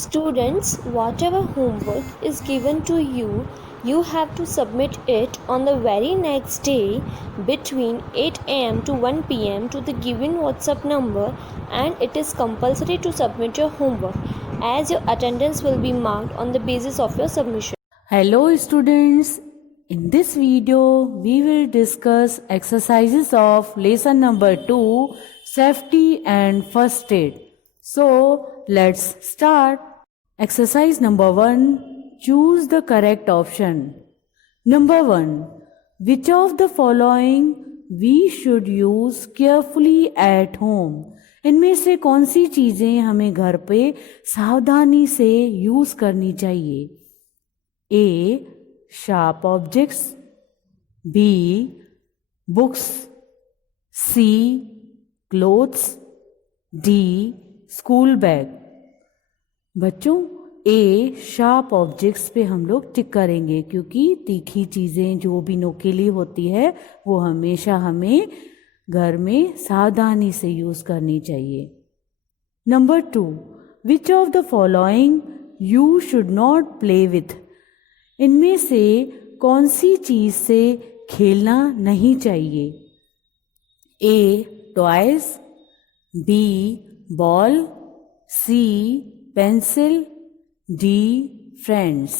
Students, whatever homework is given to you, you have to submit it on the very next day between 8 am to 1 pm to the given WhatsApp number, and it is compulsory to submit your homework as your attendance will be marked on the basis of your submission. Hello students, in this video we will discuss exercises of lesson number 2, safety and first aid. So let's start. Exercise number 1, choose the correct option. Number 1, which of the following we should use carefully at home? इनमें से कौन सी चीज़ें हमें घर पे सावधानी से use करनी चाहिए? A. Sharp objects. B. Books. C. Clothes. D. School bag. बच्चों A शार्प ऑब्जेक्ट्स पे हम लोग टिक करेंगे क्योंकि तीखी चीज़ें जो भी नोकीली होती है वो हमेशा हमें घर में सावधानी से यूज़ करनी चाहिए. Number 2, which of the following you should not play with? इनमें से कौन सी चीज़ से खेलना नहीं चाहिए? A. Toys. B. Ball. C. Pencil. D. Friends.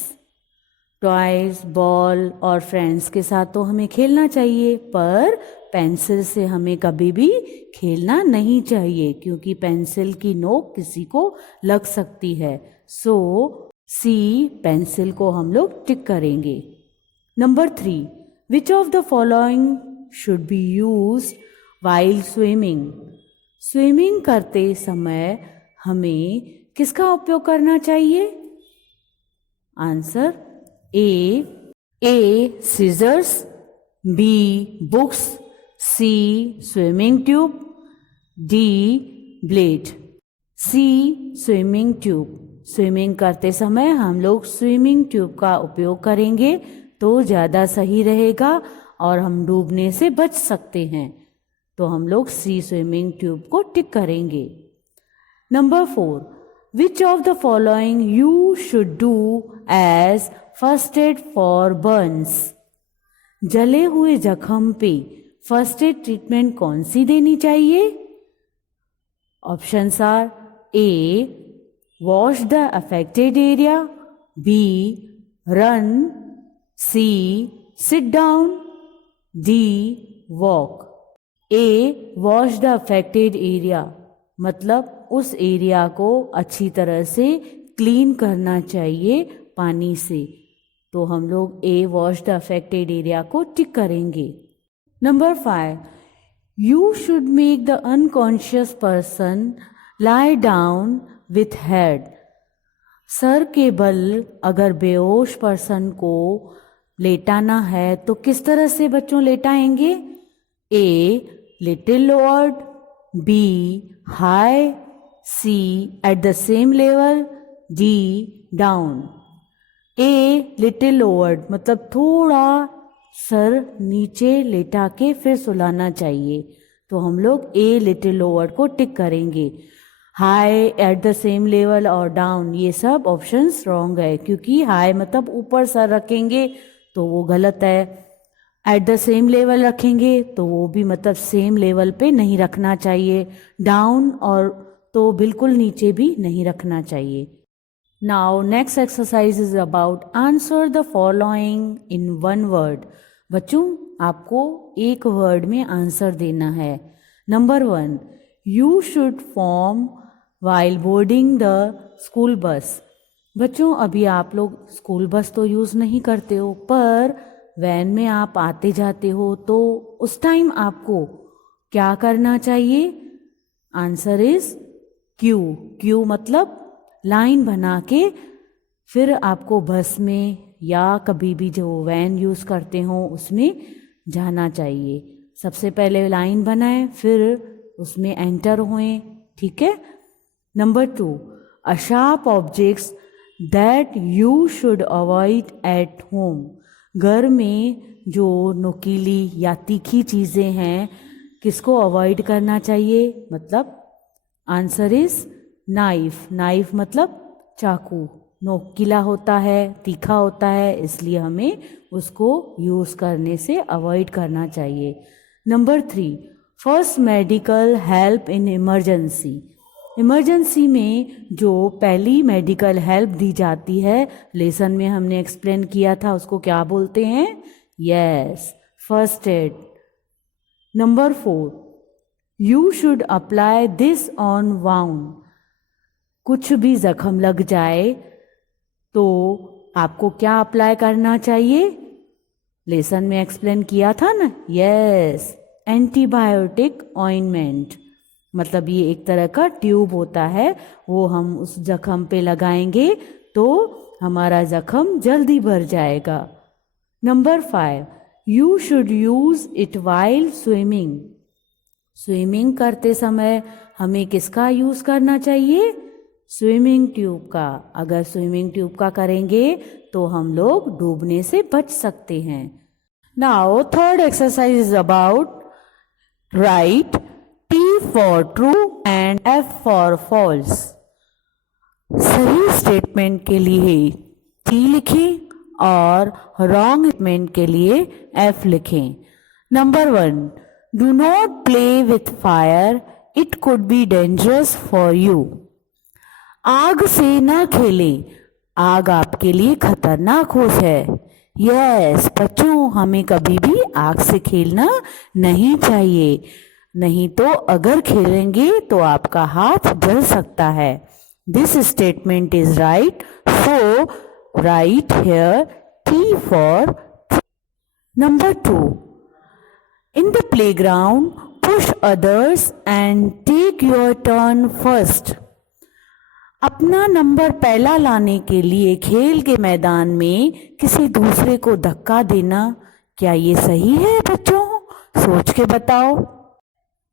Toys, ball और फ्रेंड्स के साथ तो हमें खेलना चाहिए, पर पेंसिल से हमें कभी भी खेलना नहीं चाहिए क्योंकि पेंसिल की नोक किसी को लग सकती है. सो सी पेंसिल को हम लोग टिक करेंगे. Number 3, which of the following should be used while swimming? Swimming करते समय हमें किसका उपयोग करना चाहिए? Answer A scissors. B books. C swimming tube. D blade. C swimming tube. Swimming करते समय हम लोग स्विमिंग ट्यूब का उपयोग करेंगे तो ज़्यादा सही रहेगा और हम डूबने से बच सकते हैं. तो हम लोग सी स्विमिंग ट्यूब को टिक करेंगे. Number 4, which of the following you should do as first aid for burns? जले हुए जख्म पे फर्स्ट एड ट्रीटमेंट कौन सी देनी चाहिए? Options are A wash the affected area. B. Run. C. Sit down. D. Walk. A. Wash the affected area मतलब उस एरिया को अच्छी तरह से क्लीन करना चाहिए पानी से. तो हम लोग A. Wash the affected area को टिक करेंगे. Number 5, you should make the unconscious person lie down with head. Sir के बल अगर बेहोश पर्सन को लेटाना है तो किस तरह से बच्चों लेटाएंगे? A. Little lowered. B. High. C. At the same level. D. Down. A. Little lowered मतलब थोड़ा सर नीचे लेटा के फिर सुलाना चाहिए. तो हम लोग A. लिटिल लोअर्ड को टिक करेंगे. High, at the same level और डाउन ये सब ऑप्शंस रॉन्ग है क्योंकि हाई मतलब ऊपर सर रखेंगे तो वो गलत है. एट द सेम लेवल रखेंगे तो वो भी मतलब सेम लेवल पे नहीं रखना चाहिए. डाउन और तो बिल्कुल नीचे भी नहीं रखना चाहिए. Now next exercise is about answer the following in one word. बच्चों आपको एक वर्ड में आंसर देना है. Number 1, you should form while boarding the school bus. बच्चों अभी आप लोग स्कूल बस तो यूज़ नहीं करते हो, पर वैन में आप आते जाते हो तो उस टाइम आपको क्या करना चाहिए? आंसर इज क्यू मतलब लाइन बना के फिर आपको बस में या कभी भी जो वैन यूज़ करते हो उसमें जाना चाहिए. सबसे पहले लाइन बनाएं फिर उसमें एंटर हुए. ठीक है. Number 2, a sharp objects that you should avoid at home. घर में जो नुकीली या तीखी चीज़ें हैं किसको अवॉइड करना चाहिए? मतलब आंसर इज नाइफ. नाइफ मतलब चाकू नोकीला होता है, तीखा होता है, इसलिए हमें उसको यूज़ करने से अवॉइड करना चाहिए। Number 3, first medical help in emergency. Emergency में जो पहली मेडिकल हेल्प दी जाती है, लेसन में हमने एक्सप्लेन किया था, उसको क्या बोलते हैं? Yes, first aid. Number 4, you should apply this on wound. कुछ भी जख्म लग जाए तो आपको क्या अप्लाई करना चाहिए? लेसन में एक्सप्लेन किया था ना, यस, एंटीबायोटिक ऑइंटमेंट। मतलब ये एक तरह का ट्यूब होता है, वो हम उस जख्म पे लगाएंगे तो हमारा जख्म जल्दी भर जाएगा। Number 5, you should use it while swimming. Swimming करते समय हमें किसका यूज करना चाहिए? स्विमिंग ट्यूब का। अगर स्विमिंग ट्यूब का करेंगे तो हम लोग डूबने से बच सकते हैं। Now third exercise is about write T for true and F for false. सही स्टेटमेंट के लिए T लिखें और रॉन्ग स्टेटमेंट के लिए F लिखें। Number 1, do not play with fire, it could be dangerous for you. आग से ना खेलें, आग आपके लिए खतरनाक हो है। यस बच्चों, हमें कभी भी आग से खेलना नहीं चाहिए, नहीं तो अगर खेलेंगे तो आपका हाथ जल सकता है। This statement is right, so write here T for. Number 2, in the playground push others and take your turn first. अपना नंबर पहला लाने के लिए खेल के मैदान में किसी दूसरे को धक्का देना, क्या ये सही है बच्चों? सोच के बताओ।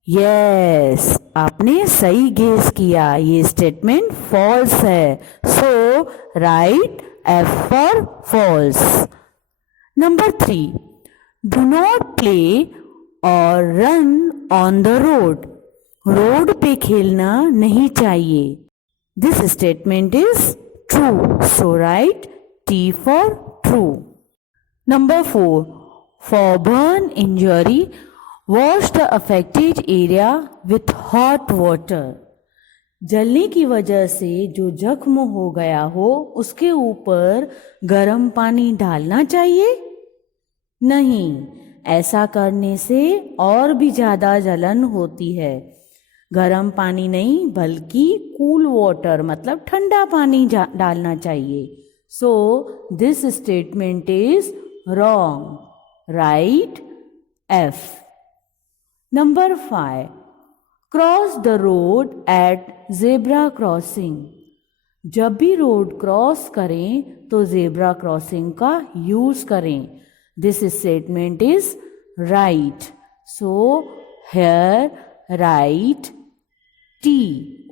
यस, आपने सही गेस किया, ये स्टेटमेंट फॉल्स है, so write F for false. Number 3, do not play और run on the road. Road पे खेलना नहीं चाहिए। This statement is true, so write T for true. Number 4, for burn injury, wash the affected area with hot water. जलने की वजह से जो जख्म हो गया हो उसके ऊपर गर्म पानी डालना चाहिए? नहीं, ऐसा करने से और भी ज़्यादा जलन होती है। गर्म पानी नहीं बल्कि कूल वाटर मतलब ठंडा पानी डालना चाहिए। So this statement is wrong, write F। Number 5, cross the road at zebra crossing. जब भी रोड क्रॉस करें तो जेब्रा क्रॉसिंग का यूज करें। This statement is right, so here write T.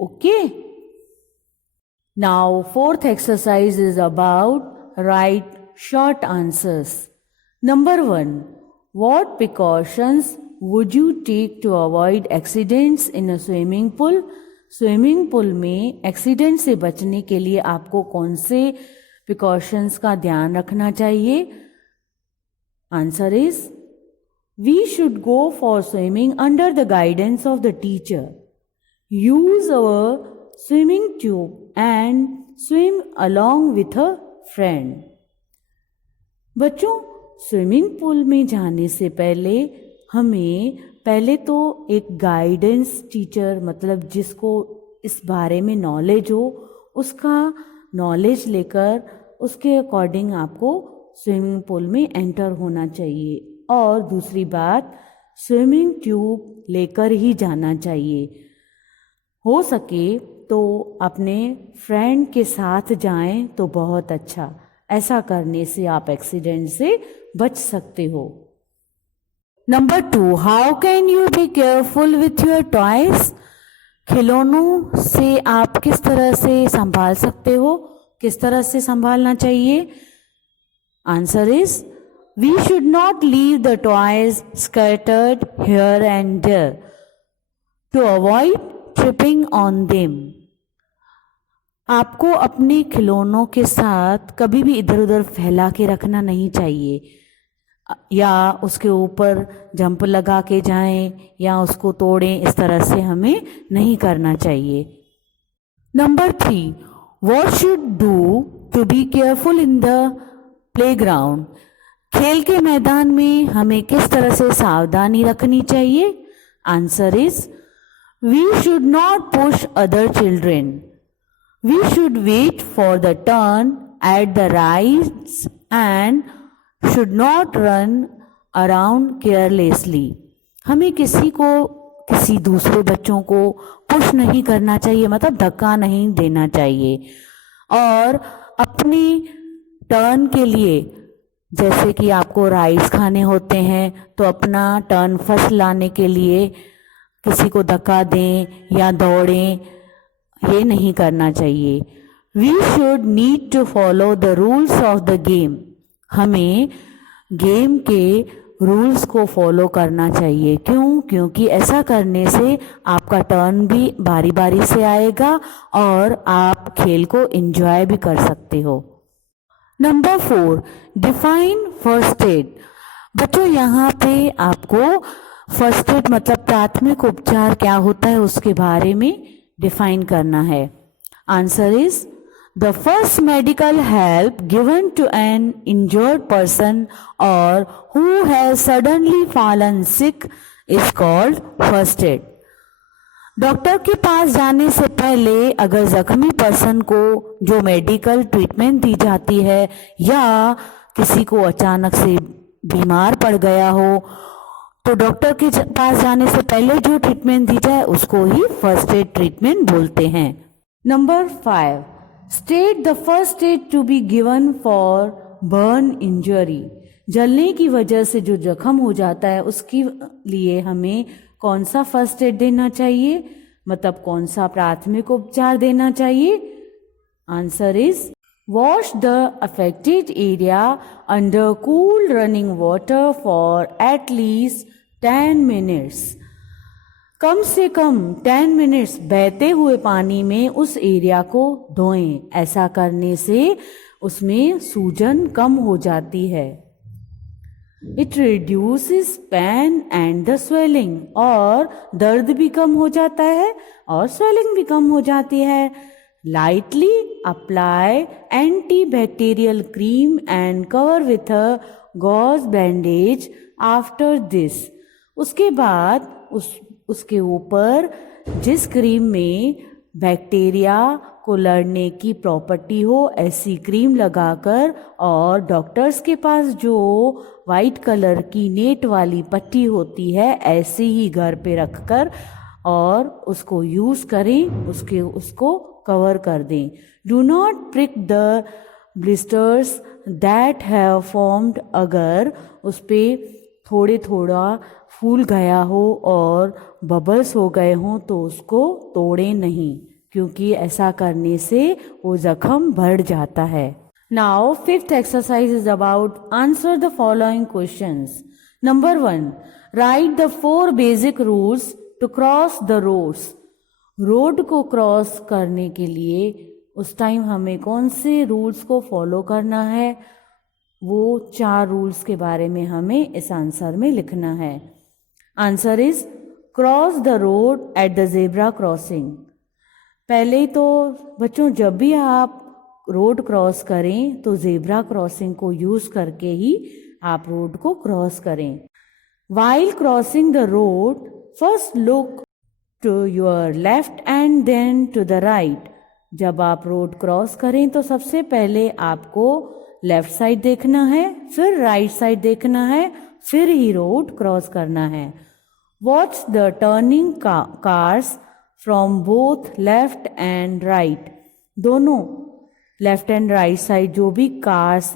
Okay? Now fourth exercise is about write short answers. Number 1, what precautions would you take to avoid accidents in a swimming pool? Swimming pool में accident से बचने के लिए आपको कौन से precautions का ध्यान रखना चाहिए? Answer is, we should go for swimming under the guidance of the teacher. Use our swimming tube and swim along with a friend. बच्चों, स्विमिंग पूल में जाने से पहले हमें पहले तो एक गाइडेंस टीचर मतलब जिसको इस बारे में नॉलेज हो उसका नॉलेज लेकर उसके अकॉर्डिंग आपको स्विमिंग पूल में एंटर होना चाहिए. और दूसरी बात, स्विमिंग ट्यूब लेकर ही जाना चाहिए. हो सके तो अपने फ्रेंड के साथ जाएं तो बहुत अच्छा. ऐसा करने से आप एक्सीडेंट से बच सकते हो. Number 2, how can you be careful with your toys. खिलौनों से आप किस तरह से संभाल सकते हो, किस तरह से संभालना चाहिए? Answer is, we should not leave the toys scattered here and there to avoid tripping on them. आपको अपने खिलौनों के साथ कभी भी इधर उधर फैला के रखना नहीं चाहिए, या उसके ऊपर जंप लगा के जाएं या उसको तोड़ें, इस तरह से हमें नहीं करना चाहिए। Number 3, what should do to be careful in the playground. खेल के मैदान में हमें किस तरह से सावधानी रखनी चाहिए? Answer is, we should not push other children, we should wait for the turn at the rides and should not run around carelessly. हमें किसी दूसरे बच्चों को पुश नहीं करना चाहिए, मतलब धक्का नहीं देना चाहिए, और अपनी टर्न के लिए, जैसे कि आपको राइस खाने होते हैं तो अपना टर्न फर्स्ट लाने के लिए किसी को धक्का दें या दौड़ें, ये नहीं करना चाहिए। We should need to follow the rules of the game, हमें गेम के रूल्स को फॉलो करना चाहिए। क्यों? क्योंकि ऐसा करने से आपका टर्न भी बारी बारी से आएगा और आप खेल को एंजॉय भी कर सकते हो। Number 4, define first aid. बच्चों, यहाँ पे आपको फर्स्ट एड मतलब प्राथमिक उपचार क्या होता है उसके बारे में डिफाइन करना है। Answer is, the first medical help given to an injured person or who has suddenly fallen sick is called first aid. Doctor के पास जाने से पहले अगर जख्मी पर्सन को जो मेडिकल ट्रीटमेंट दी जाती है या किसी को अचानक से बीमार पड़ गया हो तो डॉक्टर के पास जाने से पहले जो ट्रीटमेंट दी जाए उसको ही फर्स्ट एड ट्रीटमेंट बोलते हैं। Number 5, state the first aid to be given for burn injury. जलने की वजह से जो जख्म हो जाता है उसके लिए हमें कौन सा फर्स्ट एड देना चाहिए, मतलब कौन सा प्राथमिक उपचार देना चाहिए? Answer is, wash the affected area under cool running water for at least 10 minutes. कम से कम 10 मिनट्स बहते हुए पानी में उस एरिया को धोएं। ऐसा करने से उसमें सूजन कम हो जाती है। It reduces pain and the swelling, और दर्द भी कम हो जाता है और स्वेलिंग भी कम हो जाती है। Lightly apply antibacterial cream and cover with a gauze bandage after this. उसके बाद उसके ऊपर जिस क्रीम में बैक्टीरिया को लड़ने की प्रॉपर्टी हो ऐसी क्रीम लगाकर, और डॉक्टर्स के पास जो वाइट कलर की नेट वाली पट्टी होती है ऐसे ही घर पे रखकर और उसको यूज़ करें, उसको कवर कर दें। Do not prick the blisters that have formed. अगर उस पर थोड़ा फूल गया हो और बबल्स हो गए हों तो उसको तोड़ें नहीं, क्योंकि ऐसा करने से वो जख्म बढ़ जाता है। Now 5th exercise is about answer the following questions. Number 1, write the 4 basic rules to cross the roads. Road को क्रॉस करने के लिए उस टाइम हमें कौन से रूल्स को फॉलो करना है, वो 4 रूल्स के बारे में हमें इस आंसर में लिखना है। Answer is, cross the road at the zebra crossing. पहले तो बच्चों, जब भी आप रोड क्रॉस करें तो जेब्रा क्रॉसिंग को यूज करके ही आप रोड को क्रॉस करें। While crossing the road, first look to your left and then to the right. जब आप रोड क्रॉस करें तो सबसे पहले आपको लेफ्ट साइड देखना है, फिर राइट साइड देखना है, फिर ही रोड क्रॉस करना है। Watch the turning cars from both left and right. दोनों लेफ्ट एंड राइट साइड जो भी कार्स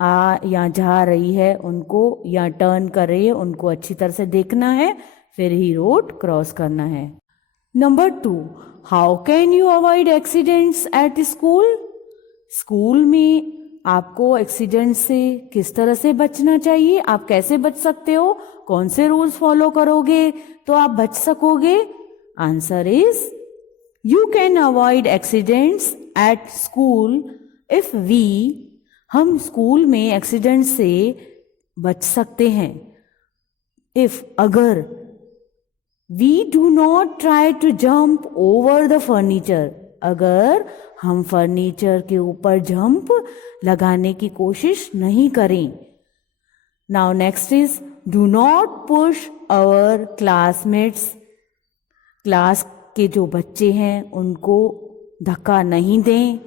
आ या जा रही है उनको या टर्न कर रही है उनको अच्छी तरह से देखना है, फिर ही रोड क्रॉस करना है। Number 2, how can you avoid accidents at school. School में आपको एक्सीडेंट से किस तरह से बचना चाहिए, आप कैसे बच सकते हो, कौन से रूल्स फॉलो करोगे तो आप बच सकोगे? Answer is, you can avoid accidents at school if we, हम स्कूल में एक्सीडेंट से बच सकते हैं if, अगर we do not try to jump over the furniture, अगर हम फर्नीचर के ऊपर जंप लगाने की कोशिश नहीं करें. Now next is do not push our classmates, class के जो बच्चे हैं उनको धक्का नहीं दें.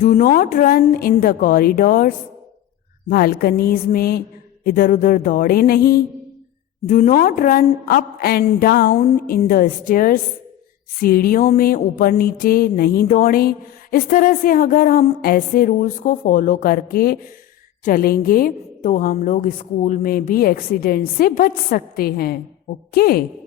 Do not run in the corridors, balconies में इधर उधर दौड़े नहीं. Do not run up and down in the stairs, सीढ़ियों में ऊपर नीचे नहीं दौड़ें. इस तरह से अगर हम ऐसे रूल्स को फॉलो करके चलेंगे तो हम लोग स्कूल में भी एक्सीडेंट से बच सकते हैं. ओके.